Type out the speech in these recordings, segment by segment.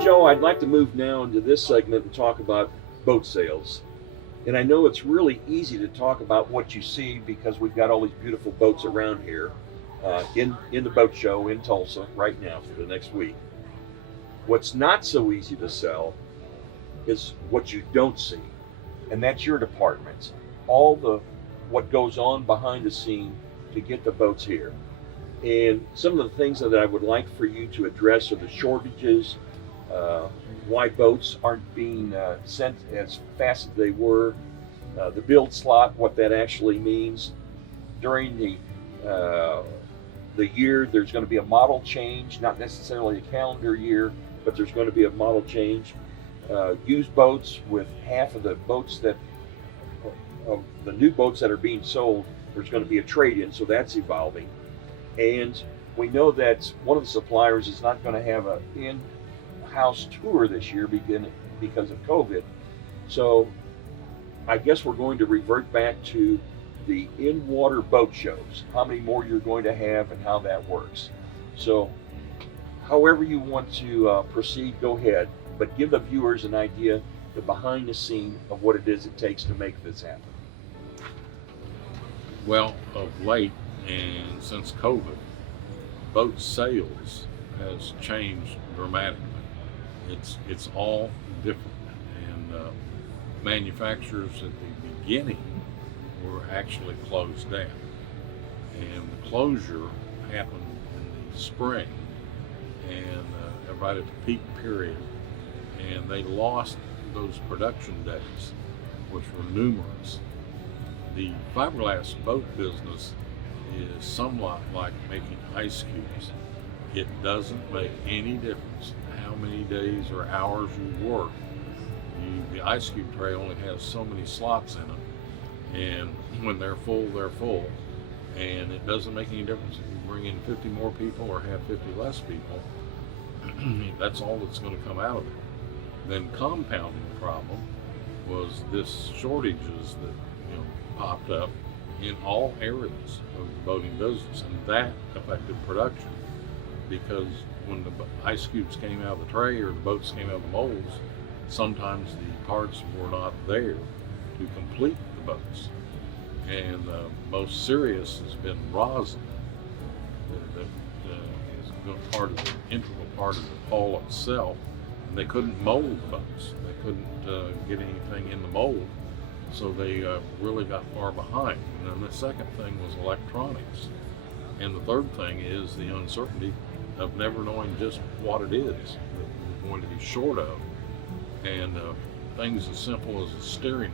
Joe, I'd like to move now into this segment and talk about boat sales. And I know it's really easy to talk about what you see because we've got all these beautiful boats around here in the boat show in Tulsa right now for the next week. What's not so easy to sell is what you don't see, and that's your department. All the what goes on behind the scene to get the boats here. And some of the things that I would like for you to address are the shortages, uh, why boats aren't being sent as fast as they were, the build slot, what that actually means. During the year, there's going to be a model change, not necessarily a calendar year, but there's going to be a model change. Used boats with half of the boats that of the new boats that are being sold, there's going to be a trade-in, so that's evolving. And we know that one of the suppliers is not going to have an in-house tour this year because of COVID. So I guess we're going to revert back to the in-water boat shows, how many more you're going to have and how that works. So however you want to proceed, go ahead, but give the viewers an idea, the behind the scene of what it is it takes to make this happen. Well, of late and since COVID, boat sales has changed dramatically. It's all different, and manufacturers at the beginning were actually closed down, and the closure happened in the spring and right at the peak period, and they lost those production days, which were numerous. The fiberglass boat business is somewhat like making ice cubes. It doesn't make any difference how many days or hours you work. The ice cube tray only has so many slots in it, and when they're full, they're full. And it doesn't make any difference if you bring in 50 more people or have 50 less people. That's all that's going to come out of it. Then compounding the problem was this shortages that popped up in all areas of the boating business, and that affected production because when the ice cubes came out of the tray or the boats came out of the molds, sometimes the parts were not there to complete the boats. And most serious has been rosin that is part of the integral part of the hull itself, and they couldn't mold the boats. They couldn't get anything in the mold. So they really got far behind. And then the second thing was electronics. And the third thing is the uncertainty of never knowing just what it is that we're going to be short of. And things as simple as a steering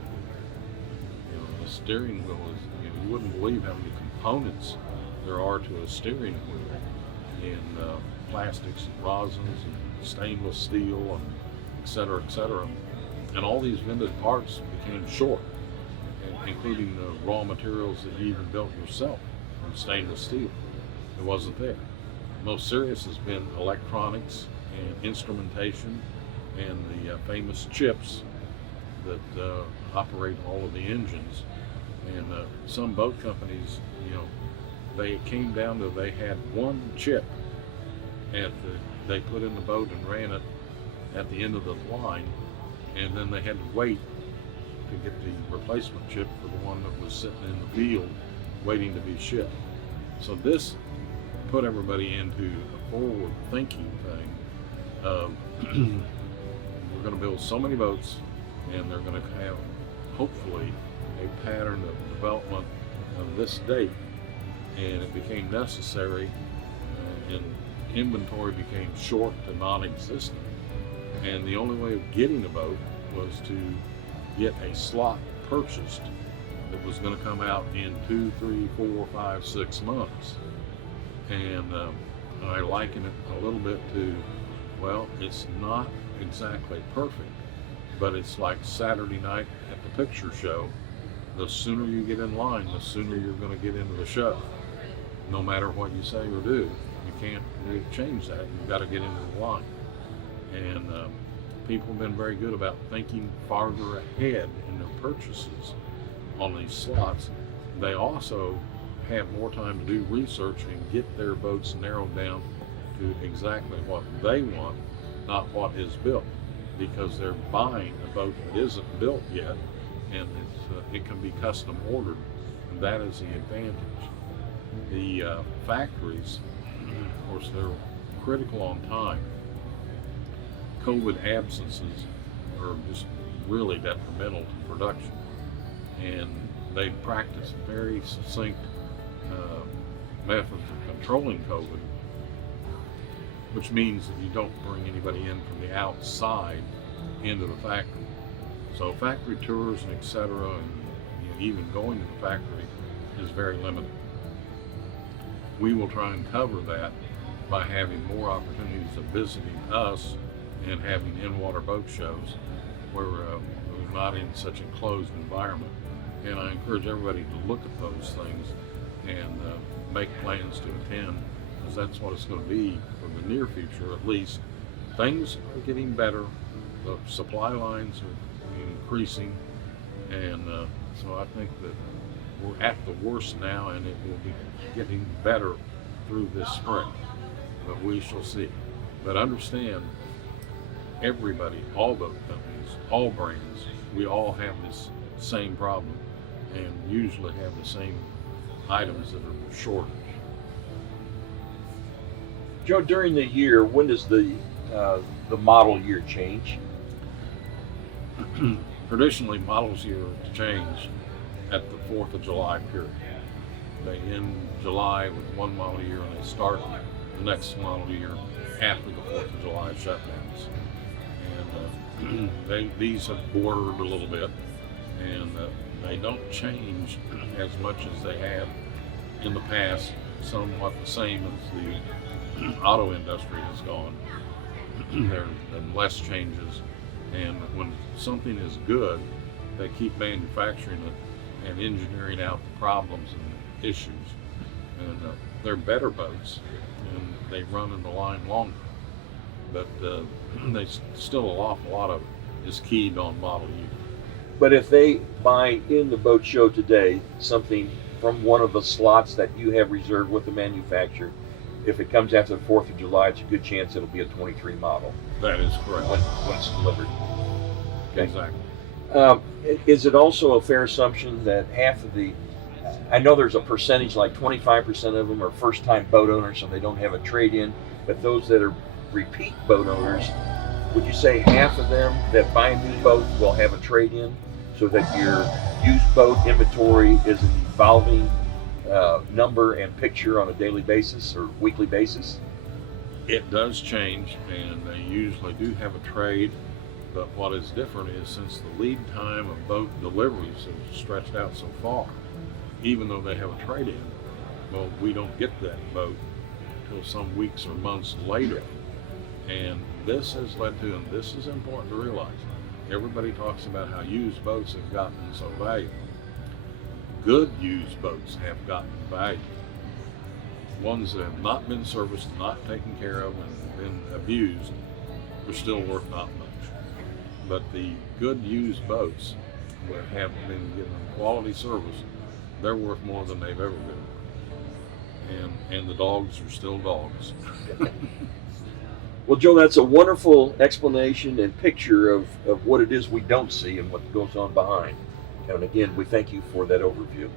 wheel. The steering wheel is, you wouldn't believe how many components there are to a steering wheel in plastics and rosins and stainless steel and et cetera, et cetera. And all these vended parts became short, including the raw materials that you even built yourself from stainless steel. It wasn't there. Most serious has been electronics and instrumentation and the famous chips that operate all of the engines. And some boat companies, they came down to they had one chip they put in the boat and ran it at the end of the line, and then they had to wait to get the replacement chip for the one that was sitting in the field waiting to be shipped. So this put everybody into a forward thinking thing of we're going to build so many boats, and they're going to have hopefully a pattern of development of this date, and it became necessary and inventory became short to non-existent. And the only way of getting a boat was to get a slot purchased that was going to come out in 2, 3, 4, 5, 6 months. And I liken it a little bit to, well, it's not exactly perfect, but it's like Saturday night at the picture show. The sooner you get in line, the sooner you're going to get into the show, no matter what you say or do. You can't really change that. You've got to get into the line. And people have been very good about thinking farther ahead in their purchases on these slots. They also have more time to do research and get their boats narrowed down to exactly what they want not what is built, because they're buying a boat that isn't built yet, and it can be custom ordered, and that is the advantage. The factories, of course, they're critical on time. COVID absences are just really detrimental to production, and they practice very succinct methods of controlling COVID, which means that you don't bring anybody in from the outside into the factory. So factory tours and etc., and even going to the factory is very limited. We will try and cover that by having more opportunities of visiting us and having in-water boat shows where we're not in such a closed environment. And I encourage everybody to look at those things and make plans to attend, because that's what it's going to be for the near future at least. Things are getting better, the supply lines are increasing, and so I think that we're at the worst now, and it will be getting better through this spring, but we shall see. But understand, everybody, all boat companies, all brands, we all have this same problem, and usually have the same items that are shortage. Joe, during the year, when does the model year change? Traditionally, models year change at the 4th of July period. They end July with one model year, and they start the next model year after the 4th of July shutdowns. And these have bordered a little bit, and they don't change as much as they have in the past, somewhat the same as the auto industry has gone. There have been less changes, and when something is good, they keep manufacturing it and engineering out the problems and issues. And they're better boats, and they run in the line longer. But they still, an awful lot of it is keyed on model year. But if they buy in the boat show today something from one of the slots that you have reserved with the manufacturer, if it comes after the 4th of July, it's a good chance it'll be a 23 model. That is correct. When it's delivered. Okay. Exactly. Is it also a fair assumption that half of I know there's a percentage, like 25% of them are first-time boat owners, so they don't have a trade-in, but those that are repeat boat owners, would you say half of them that buy a new boat will have a trade-in, so that your used boat inventory is an evolving number and picture on a daily basis or weekly basis? It does change, and they usually do have a trade, but what is different is, since the lead time of boat deliveries is stretched out so far, even though they have a trade-in, well, we don't get that boat until some weeks or months later. And this has led to, and this is important to realize, everybody talks about how used boats have gotten so valuable. Good used boats have gotten value. Ones that have not been serviced, not taken care of, and been abused are still worth not much. But the good used boats that have been given quality service, they're worth more than they've ever been. And the dogs are still dogs. Well, Joe, that's a wonderful explanation and picture of what it is we don't see and what goes on behind. And again, we thank you for that overview.